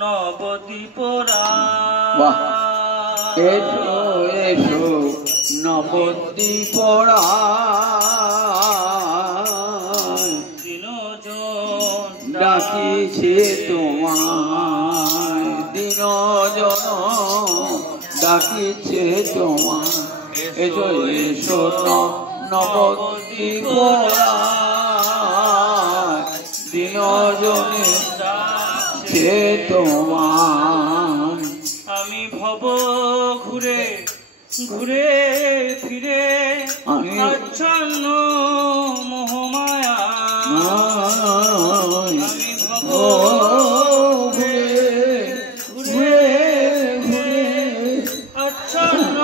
নবদ্বীপরা এসো এসো নবদ্বীপরা ডাকিছে তোমায় দিনজন ডাকিছে তোমায় এসো এসো নবদ্বীপরা দিনজনে ডাকছে তোমায় আমি ভব ঘুরে ঘুরে ফিরে আচ্ছন্ন মোহমায়া আমি ভব ঘুরে ঘুরে ঘুরে আচ্ছন্ন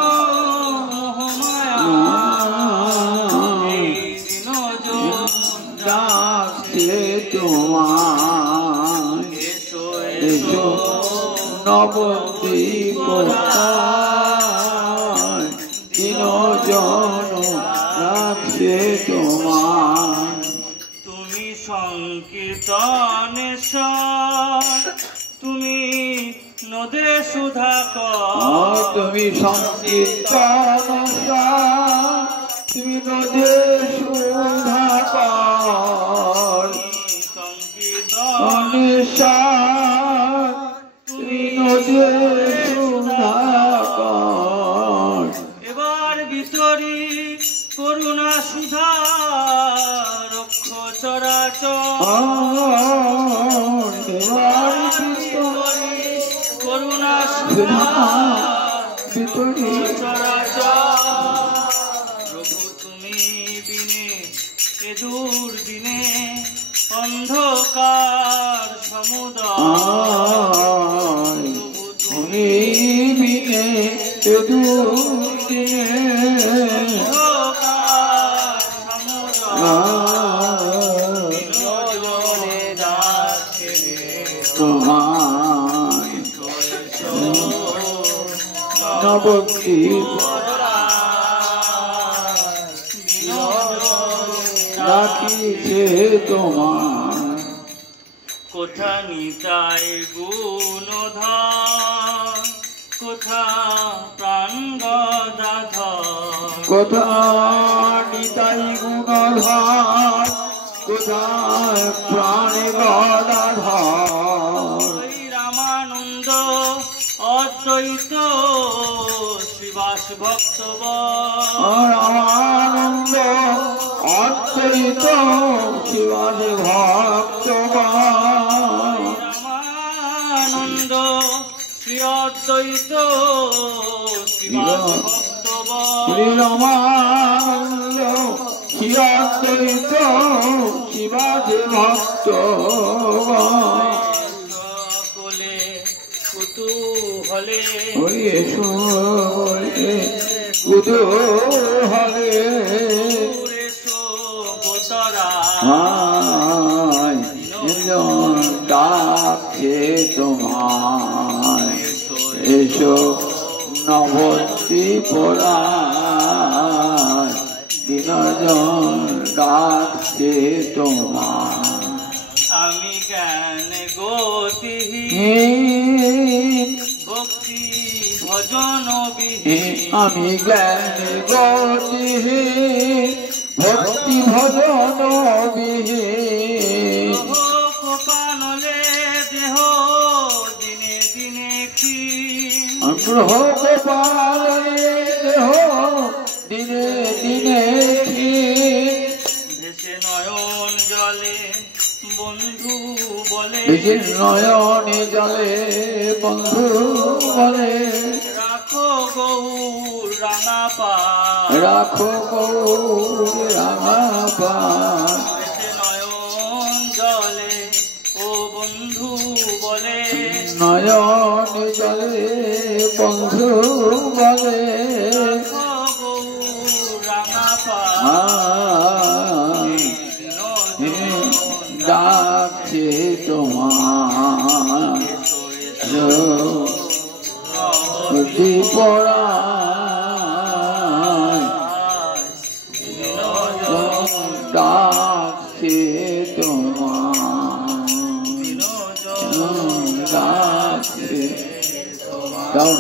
মোহমায়া ডাকছে তোমায় এসো নবদ্বীপরায় দিনজন রাখছে তোমায় তুমি সংকীর্তনেশ্বর তুমি নদে সুধাকর তুমি সংকীর্তনেশ্বর তুমি নদে সুধাকর সংকীর্তনেশ্বর তুমি নদে সুধাকর এবার ভিতরি করুণা সুধা রক্ষ চরাচর এবার ভিতরি করুণা সুধা ভিতরি চরাচর প্রভু তুমি বিনে এ দুর্দিনে অন্ধকার সমুদয় তুমি বিনে এ দুর্দিনে অন্ধকার সমুদয় ডাকে তোমায় নবদ্বীপ ডাকিছে তোমার কোথা নিতাই গুণধর কোথা প্রাণ গদাধর কোথা নিতাই গুণধর কোথায় প্রাণ গদাধর রামানন্দ অদ্বৈত শ্রীবাস ভক্তবর রামানন্দ অদ্বৈত শিবাস ভক্তগণ রামানন্দ শ্রী অদ্বৈত শ্রীবাস ভক্তবর রামানন্দ শ্রী অদ্বৈত শিবাস ভক্তগণ সকলে কুতূহলে কুতূহলে ডাকছে তোমায় এসো নবদ্বীপরায় দিনজন ডাকছে তোমায় আমি জ্ঞান গতিহীন ভক্তি ভজন বিহীন আমি জ্ঞান গতিহীন ভক্তি ভজন বিহীন কোপানলে দেহ দিনে দিনে ক্ষীণ গ্রহ গোপালে দেহ দিনে দিনে ক্ষীণ ভেসে নয়ন জলে বন্ধু বলে ভেসে নয়নে জলে বন্ধু বলে রাখো গৌর রাঙা পা রাখো গৌর রাঙা পা ভেসে নয়ন জলে ও বন্ধু বলে নয়ন জলে বন্ধু বলে রাখো গৌর রাঙা পা ডাকছে তোমার দীপরা ডাকছে তোমার আছে কেমন